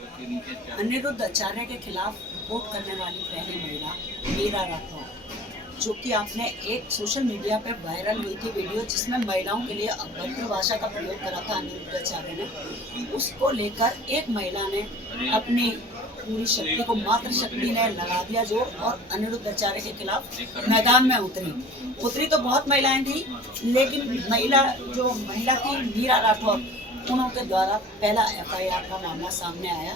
अनिरुद्ध आचार्य के खिलाफ रिपोर्ट करने वाली पहली महिला मीरा राठौर, जो कि आपने एक सोशल मीडिया पे वायरल हुई थी वीडियो, जिसमें महिलाओं के लिए अभद्र भाषा का प्रयोग करा था अनिरुद्ध आचार्य ने। उसको लेकर एक महिला ने अपनी पूरी शक्ति को, मात्र शक्ति ने लगा दिया जोर और अनिरुद्ध आचार्य के खिलाफ मैदान में उतरी तो बहुत महिलाएं थी, लेकिन महिला थी मीरा राठौर, उनके द्वारा पहला FIR का मामला सामने आया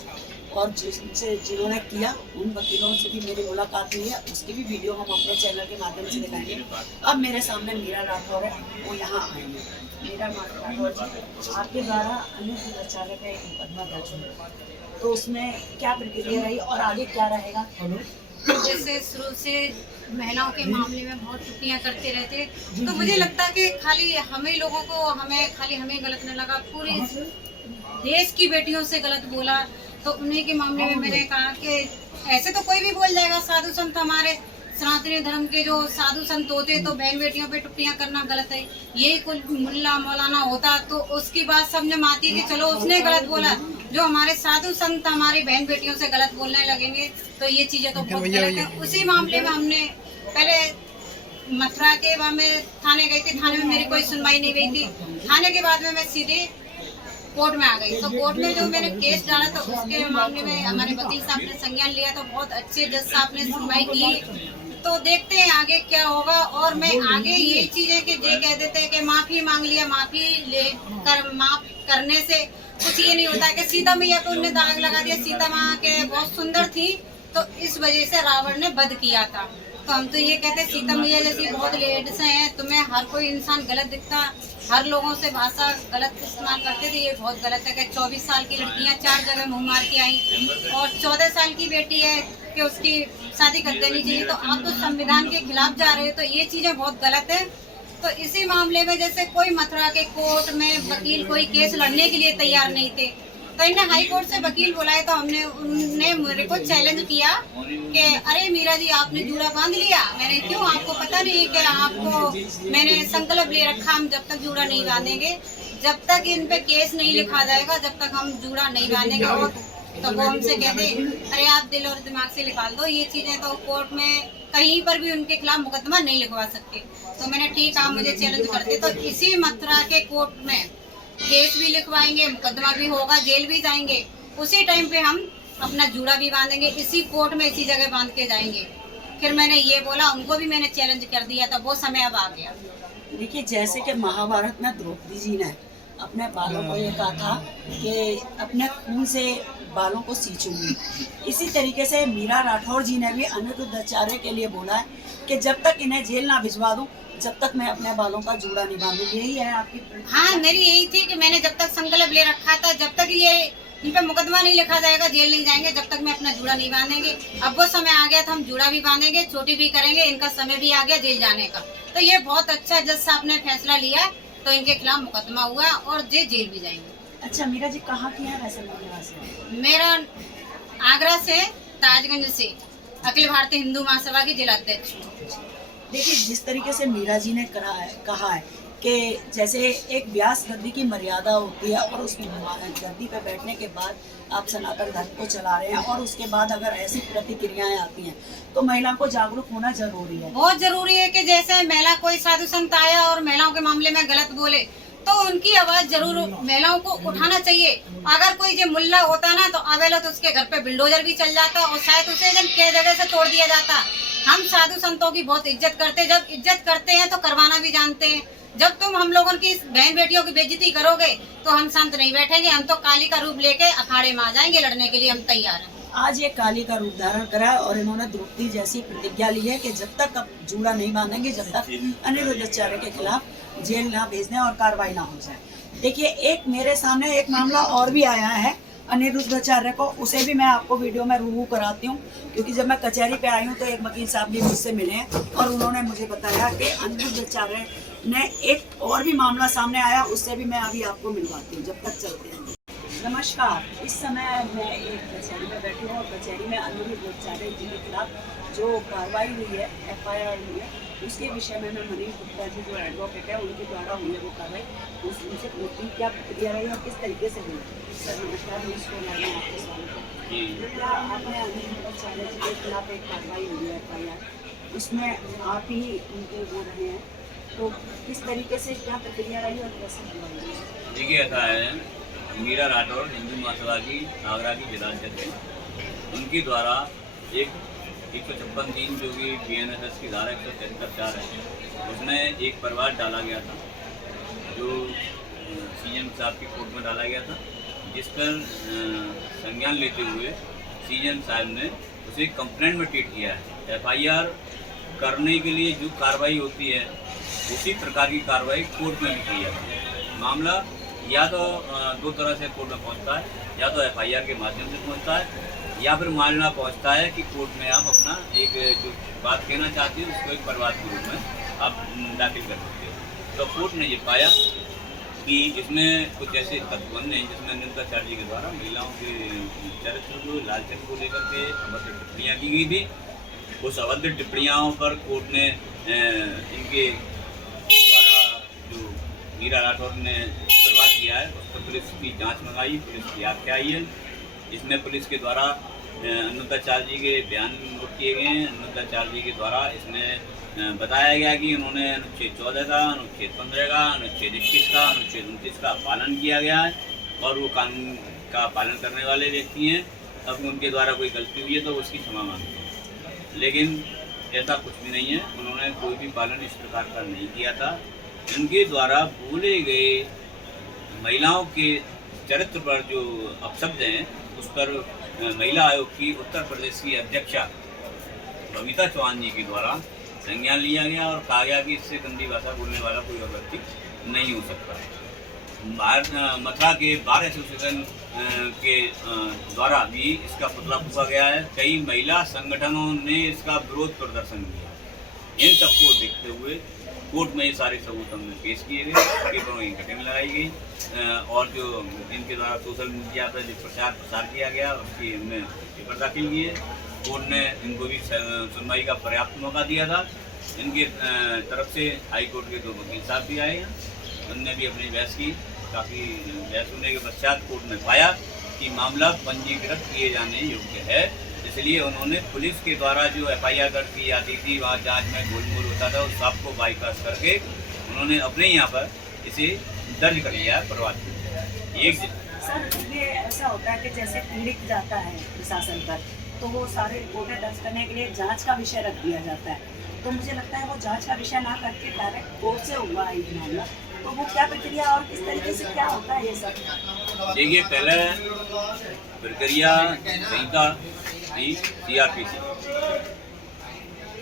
और जिन्होंने किया उन वकीलों से भी मेरी मुलाकात हुई है। उसकी भी वीडियो हम अपने चैनल के माध्यम से दिखाएंगे। अब मेरे सामने मीरा राठौर है, वो यहाँ आएंगे। मीरा राठौर जी, आपके द्वारा अनिरुद्ध आचार्य का एक मुकदमा दर्ज हुआ, तो उसमें क्या प्रक्रिया रही और आगे क्या रहेगा? जैसे शुरू से महिलाओं के मामले में बहुत छुट्टियां करते रहते, तो मुझे लगता है कि खाली हमें लोगों को हमें गलत न लगा, पूरे देश की बेटियों से गलत बोला। तो उन्हीं के मामले में मैंने कहा कि ऐसे तो कोई भी बोल जाएगा, साधु संत हमारे सनातनी धर्म के जो साधु संत होते तो बहन बेटियों पे टिप्पणियां करना गलत है। ये कोई मुल्ला मौलाना होता तो उसकी बात सबने मानती कि चलो उसने गलत बोला, जो हमारे साधु संत हमारी बहन बेटियों से गलत बोलने लगेंगे तो ये चीजें तो बहुत गलत है। उसी मामले में हमने पहले मथुरा के में थाने गई थी, थाने में मेरी कोई सुनवाई नहीं हुई थी। थाने के बाद में मैं सीधे कोर्ट में आ गई। तो कोर्ट में जो मैंने केस डाला था उसके मामले में हमारे वकील साहब ने संज्ञान लिया, तो बहुत अच्छे जज साहब ने सुनवाई की। तो देखते हैं आगे क्या होगा। और मैं आगे यही चीजें कि ये कह देते हैं कि माफी मांग लिया, माफ करने से कुछ ये नहीं होता कि सीता मैया को उन्होंने दाग लगा दिया, सीता माँ के बहुत सुंदर थी तो इस वजह से रावण ने वध किया था। तो हम तो ये कहते हैं सीता मैया जैसी बहुत लेडीज हैं, तुम्हें हर कोई इंसान गलत दिखता, हर लोगों से भाषा गलत इस्तेमाल करते थे, ये बहुत गलत है कि 24 साल की लड़कियां 4 जगह मुंह मार के आई और 14 साल की बेटी है कि उसकी शादी कर देनी चाहिए। तो आप तो संविधान के खिलाफ जा रहे हो, तो ये चीजें बहुत गलत है। तो इसी मामले में जैसे कोई मथुरा के कोर्ट में वकील कोई केस लड़ने के लिए तैयार नहीं थे, तो इन्हें हाई कोर्ट से वकील बुलाए तो उनने मेरे को चैलेंज किया कि अरे मीरा जी आपने जूड़ा बांध लिया। मैंने क्यों, आपको पता नहीं है कि आपको मैंने संकल्प ले रखा, हम जब तक जूड़ा नहीं बांधेंगे, जब तक इन पे केस नहीं लिखा जाएगा, जब तक हम जूड़ा नहीं बांधेंगे। और तो वो हमसे कहते अरे आप दिल और दिमाग से निकाल दो ये चीजें, तो कोर्ट में कहीं पर भी उनके खिलाफ मुकदमा नहीं लिखवा सकते। तो मैंने ठीक है, मुझे चैलेंज करते। तो इसी मथुरा के कोर्ट में केस भी लिखवाएंगे, मुकदमा भी होगा, जेल भी जाएंगे, उसी टाइम पे हम अपना जूड़ा भी बांधेंगे, इसी कोर्ट में इसी जगह बांध के जाएंगे। फिर मैंने ये बोला, उनको भी मैंने चैलेंज कर दिया था, वो समय अब आ गया। देखिए, जैसे कि महाभारत में द्रौपदी जी ने अपने बालों को ये कहा था कि अपने खून से बालों को सींचूंगी, इसी तरीके से मीरा राठौर जी ने भी अनिरुद्ध आचार्य के लिए बोला है कि जब तक इन्हें जेल ना भिजवा दूं जब तक मैं अपने बालों का जूड़ा नहीं बांधूंगी। यही है आपकी? हाँ, मेरी यही थी कि मैंने जब तक संकल्प ले रखा था, जब तक ये इन पे मुकदमा नहीं लिखा जाएगा, जेल नहीं जाएंगे, जब तक मैं अपना जूड़ा नहीं बांधेंगे। अब वो समय आ गया था, हम जूड़ा भी बांधेंगे, छोटी भी करेंगे, इनका समय भी आ गया जेल जाने का। तो ये बहुत अच्छा जज साहब ने फैसला लिया, तो इनके खिलाफ मुकदमा हुआ और ये जेल भी जाएंगे। अच्छा मीरा जी, कहाँ की है वैसे? मेरा आगरा से, ताजगंज से, अखिल भारतीय हिंदू महासभा की जिला अध्यक्ष। देखिए, जिस तरीके से मीरा जी ने कहा है कि जैसे एक व्यास गद्दी की मर्यादा होती है और उस गद्दी पे बैठने के बाद आप सनातन धर्म को चला रहे हैं और उसके बाद अगर ऐसी प्रतिक्रियाएं आती हैं तो महिला को जागरूक होना जरूरी है। बहुत जरूरी है कि जैसे महिला कोई साधु संत आया और महिलाओं के मामले में गलत बोले तो उनकी आवाज जरूर महिलाओं को उठाना चाहिए। अगर कोई जो मुल्ला होता ना तो अवेला तो उसके घर पे बिल्डोजर भी चल जाता और शायद उसे कई जगह से तोड़ दिया जाता। हम साधु संतों की बहुत इज्जत करते, जब इज्जत करते हैं तो करवाना भी जानते हैं। जब तुम हम लोगों की बहन बेटियों की बेइज्जती करोगे तो हम शांत नहीं बैठेंगे, हम तो काली का रूप लेके अखाड़े में आ जाएंगे, लड़ने के लिए हम तैयार हैं। आज ये काली का रूप धारण करा है और इन्होंने द्रौपदी जैसी प्रतिज्ञा ली है कि जब तक अब जूड़ा नहीं बांधेंगे, जब तक अनिरुद्ध आचार्य के खिलाफ जेल ना भेजने और कार्रवाई ना हो जाए। देखिए, एक मेरे सामने एक मामला और भी आया है अनिरुद्ध आचार्य को, उसे भी मैं आपको वीडियो में रूबरू कराती हूँ, क्योंकि जब मैं कचहरी पे आई हूँ तो एक वकील साहब भी मुझसे मिले हैं और उन्होंने मुझे बताया कि अनिरुद्ध आचार्य ने एक और भी मामला सामने आया, उससे भी मैं अभी आपको मिलवाती हूँ। जब तक चलते हैं। नमस्कार, इस समय मैं एक कचहरी में बैठी हूँ और कचहरी में अनिरुद्ध आचार्य जी के खिलाफ जो कार्रवाई हुई है, FIR हुई है, उसके विषय में मैं मनीष गुप्ता जी जो एडवोकेट है उनके द्वारा हुई है वो कार्रवाई, उनसे पूछती क्या प्रक्रिया रही और किस तरीके से हुई। सर नमस्कार, आपके स्वागत है। जी आपने अनिल भट्टाचार्य जी के खिलाफ एक कार्रवाई हुई है FIR, उसमें आप ही उनके वो रहे हैं, तो किस तरीके से क्या प्रक्रिया रही और कैसे हुआ ये? देखिए ऐसा है, मीरा राठौर हिंदू महासभा की आगरा की विधायक थे। उनके द्वारा एक 156(3) जो कि BNSS की धारा 173(4) है, उसमें एक परिवार डाला गया था जो CM साहब की कोर्ट में डाला गया था, जिस पर संज्ञान लेते हुए CM साहब ने उसे कंप्लेंट में ट्रीट किया है। FIR करने के लिए जो कार्रवाई होती है उसी प्रकार की कार्रवाई कोर्ट में भी की जाती है। मामला या तो दो तरह से कोर्ट में पहुंचता है, या तो FIR के माध्यम से पहुंचता है, या फिर मामला पहुंचता है कि कोर्ट में आप अपना एक जो बात कहना चाहते हो उसको एक परिवार के रूप में आप दाखिल कर सकते हो। तो कोर्ट ने ये पाया कि इसमें कुछ ऐसे तत्वबंध हैं जिसमें अनिल भट्टाचार्य जी के द्वारा महिलाओं के चरित्र को, लालचन को लेकर के अभद्र टिप्पणियाँ की गई थी। उस अभद्र टिप्पणियों पर कोर्ट ने इनके द्वारा जो मीरा राठौर ने बर्बाद किया है उस पर पुलिस की जांच मंगाई, पुलिस की आख्या आई है। इसमें पुलिस के द्वारा अनिल भट्टाचार्य जी के बयान नोट किए गए हैं। अनिल भट्टाचार्य जी के द्वारा इसमें बताया गया कि उन्होंने अनुच्छेद 14 का, अनुच्छेद 15 का, अनुच्छेद 21 का, अनुच्छेद 29 का पालन किया गया है और वो कानून का पालन करने वाले व्यक्ति हैं। अब उनके द्वारा कोई गलती हुई है तो उसकी क्षमा मांगते हैं, लेकिन ऐसा कुछ भी नहीं है। उन्होंने कोई भी पालन इस प्रकार का नहीं किया था। उनके द्वारा बोले गए महिलाओं के चरित्र पर जो अपशब्द हैं उस पर महिला आयोग की उत्तर प्रदेश की अध्यक्षा बबीता चौहान जी के द्वारा संज्ञान लिया गया और कहा गया कि इससे गंदी भाषा बोलने वाला कोई और व्यक्ति नहीं हो सकता। मथुरा के बार एसोसिएशन के द्वारा भी इसका पुतला फूंका गया है। कई महिला संगठनों ने इसका विरोध प्रदर्शन किया। इन सबको देखते हुए कोर्ट में ये सारे सबूत हमने पेश किए गए, पेपरों की कटिंग लगाई गई और जो इनके द्वारा सोशल मीडिया पर जो प्रचार प्रसार किया गया उसकी हमने पेपर दाखिल किए। कोर्ट ने इनको भी सुनवाई का पर्याप्त मौका दिया था। इनके तरफ से हाई कोर्ट के 2 वकील साहब भी आए हैं, उनने भी अपनी बहस की। काफ़ी बहस होने के पश्चात कोर्ट ने पाया कि मामला पंजीकृत किए जाने योग्य है, इसलिए उन्होंने पुलिस के द्वारा जो FIR दर्ज की जाती थी, वहाँ जांच में गोलमोल होता था, उस सबको बाईपास करके उन्होंने अपने यहाँ पर इसे दर्ज कर लिया है बर्बाद एक। सर ये ऐसा होता है कि जैसे पीड़ित जाता है प्रशासन पर तो वो सारे रिपोर्टें दर्ज करने के लिए जांच का विषय रख दिया जाता है, तो मुझे लगता है वो जांच का विषय ना करके डायरेक्ट कोर्ट से हुआ है ये मामला, तो वो क्या प्रक्रिया और किस तरीके से क्या होता है ये सब? देखिए, पहले प्रक्रिया संहिता थी CRPC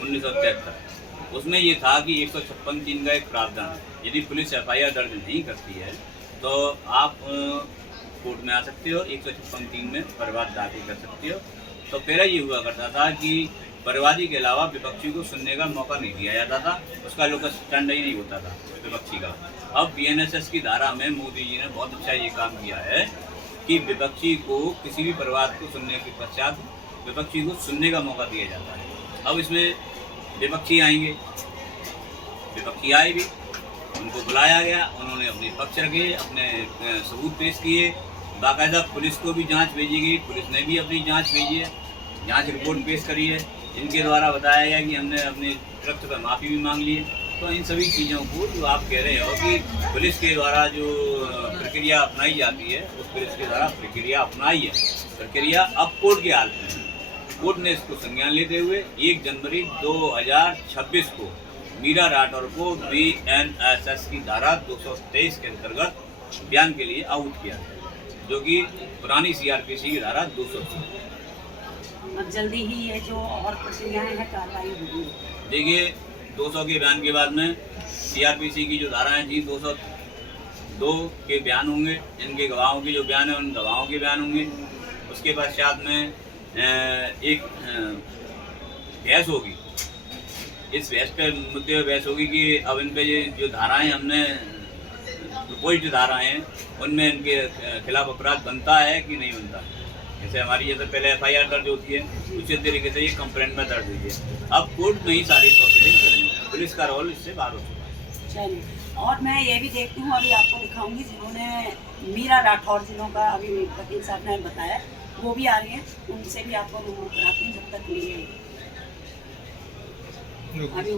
1973, उसमें ये था कि 156(3) का एक प्रावधान, यदि पुलिस FIR दर्ज नहीं करती है तो आप कोर्ट में आ सकते हो, 156(3) में परिवाद दाखिल कर सकते हो। तो पहले ये हुआ करता था कि परिवादी के अलावा विपक्षी को सुनने का मौका नहीं दिया जाता था, उसका लोकस स्टैंड ही नहीं होता था विपक्षी का। अब BNSS की धारा में मोदी जी ने बहुत अच्छा ये काम किया है कि विपक्षी को किसी भी परिवार को सुनने के पश्चात विपक्षी को सुनने का मौका दिया जाता है। अब इसमें विपक्षी आएंगे, विपक्षी आए भी, उनको बुलाया गया, उन्होंने अपने पक्ष रखे, अपने सबूत पेश किए, बाकायदा पुलिस को भी जांच भेजी गई, पुलिस ने भी अपनी जांच भेजी है, जांच रिपोर्ट पेश करी है। इनके द्वारा बताया गया कि हमने अपने रक्त पर माफ़ी भी मांग ली है। तो इन सभी चीज़ों को जो आप कह रहे हो कि पुलिस के द्वारा जो प्रक्रिया अपनाई जाती है, उस पुलिस के द्वारा प्रक्रिया अपनाई है, प्रक्रिया अब कोर्ट के हाथ में है। कोर्ट ने इसको संज्ञान लेते हुए 1 जनवरी 2026 को मीरा राठौर को BNSS की धारा 223 के अंतर्गत बयान के लिए आउट किया, जो कि पुरानी CRPC की धारा 200 थी। अब जल्दी ही ये जो और प्रक्रियाएं हैं कार्रवाई होगी। देखिए, 200 के बयान के बाद में CRPC की जो धाराएं थी 202 के बयान होंगे, इनके गवाहों के जो बयान है उन गवाहों के बयान होंगे। उसके पश्चात में एक बहस होगी, इस बहस पे मुद्दे पर बहस होगी कि अब इन पे जो धाराएं हमने प्रपोज्ड धाराएं हैं उनमें इनके खिलाफ अपराध बनता है कि नहीं बनता। जैसे हमारी जैसे पहले FIR दर्ज होती है, उसी तरीके से ये कंप्लेंट में दर्ज हुई है। अब कोर्ट में ही सारी प्रोसीडिंग करेंगे, पुलिस का रोल इससे बाहर हो चुका है। चलिए, और मैं ये भी देखती हूँ, अभी आपको दिखाऊंगी, जिन्होंने मीरा राठौर जिन्हों का अभी वकील साहब ने बताया, वो भी आ रही हैं, उनसे भी आपको रूबरू कराती हूँ जब तक ये ओके। अभी